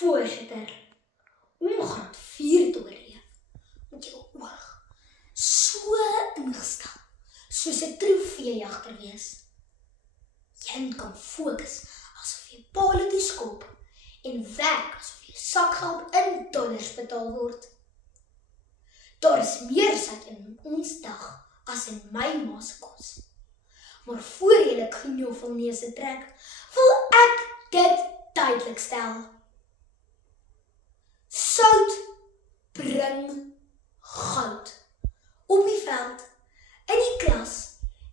Voorsitter, om graad 4 te oorleef, moet jou oog so ingestel, soos 'n trofeejagter wees. Jy kan fokus asof jy pale toeskop en werk asof jou sakgeld in dollars betaal word. Daar is meer sout in ons dag as in my ma se kos. Maar voor jy 'n knoffelneuse trek, wil ek dit duidelik stel. Sout bring goud. Op die veld, in die klas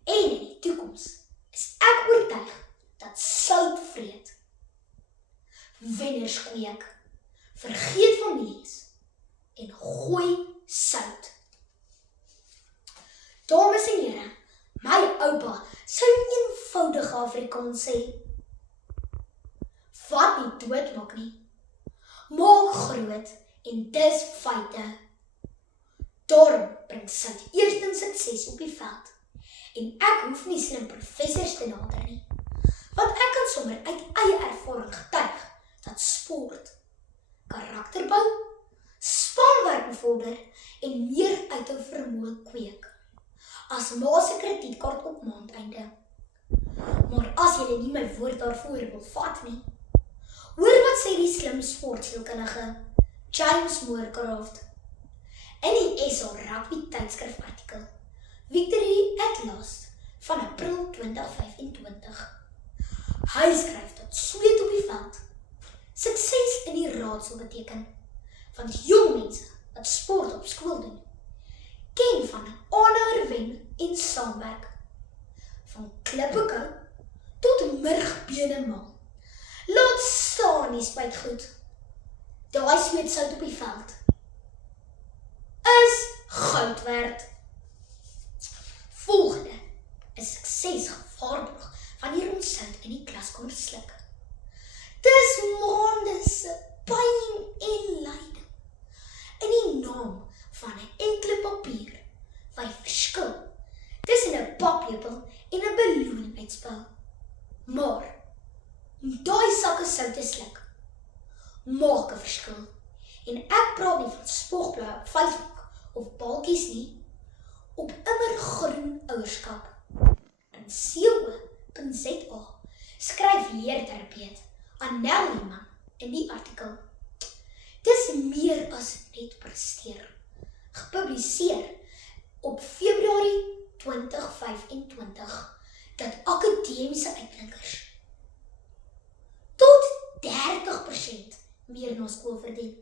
en in die toekoms is ek oortuig dat sout vreet. Wenners kweek, vergeet families en gooi sout. Dames en here, my oupa sou eenvoudige Afrikaans sê. Wat nie doodmaak nie, maak groot en dis feite. Daarom bring sout eerstens sukses op die veld. En ek hoef nie slim professors te nader nie, want ek kan sommer uit eie ervaring getuig dat sport, karakterbou, spanwerk bevorder en meer uithou vermoë kweek, as ma se kredietkaart op maandeinde. Maar as julle nie my woord daarvoor wil vat nie, hoor wat sê die slim sportsielkundige James Moorcraft in die SA Rugby tydskrif artikel Victory at Last van April 2025. Hy skryf dat sweet op die veld sukses in die raadsel beteken, want jong mense wat sport op skool doen, ken van 'n aanhouer wen en saamwerk, van klippekou tot murgbene mal. Laat staan die spuitgoed. Daai sweetsout op die veld is goud werd. Volgende is sukses gevaarborg wanneer ons sout in die klaskamer sluk. Dis maande se pyn en lyding in die naam van 'n enkele papier wat die verskil tussen 'n paplepel en 'n beloning uitspel. Maar om daai sakke sout te sluk, maak 'n verskil. En ek praat nie van spogblaaie op Facebook of balkies nie, op immergroen ouerskap. In co.za skryf leerterapeut Annel Lima in die artikel. Dis meer as net presteer. Gepubliseer op Februarie 2025 dat akademiese uitblinkers tot 30% meer na skool verdien.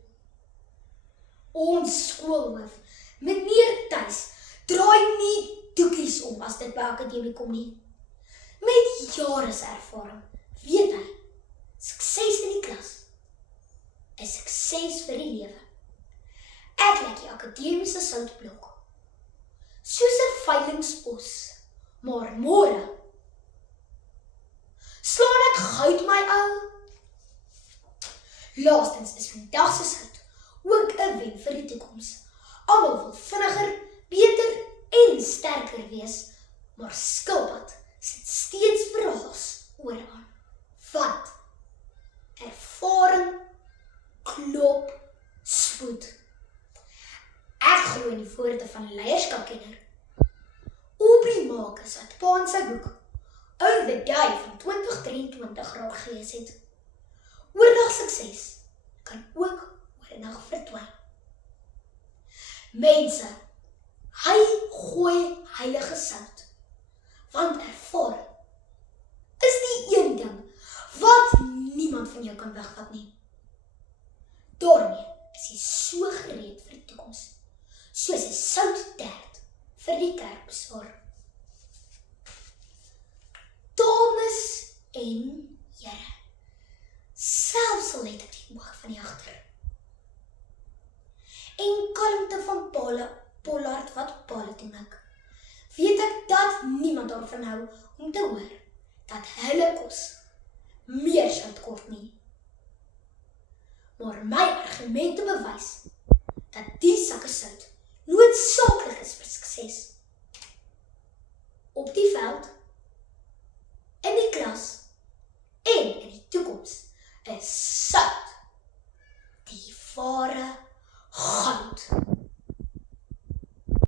Ons skoolhoof, meneer Thuis, draai nie doekies om as dit by akademie kom nie. Met jare se ervaring weet hy, sukses in die klas is sukses vir die lewe. Ek lyk die akademiese soutblok, soos 'n veilingspos, maar môre slaan ek goud my ou. Laastens is vandag se sout ook 'n wen vir die toekoms. Almal wil vinniger, beter en sterker wees, maar skilpad sit steeds verhaas ooraan. Want ervaring klop spoed. Ek glo in die woorde van 'n leierskapkenner, Aubrey Marcus uit Pa se boek Over the Day van 2023 raak gelees het. Oornag sukses kan ook oornag verdwyn. Mense, hy gooi heilige sout, want ervaring is die een ding wat niemand van jou kan wegvat nie. Daarmee is jy so gereed vir die toekoms, soos 'n souttert vir die kerkbeswaar. Dames en here, selfs al het ek die oog van die agter en kalmte van Pollard wat pale toe mik, weet ek dat niemand daarvan hou om te hoor dat hulle kos meer sout kort nie. Maar my argumente bewys dat die sakke sout noodsaaklik is vir sukses. Op die veld, in die klas en in die toekoms is sout hare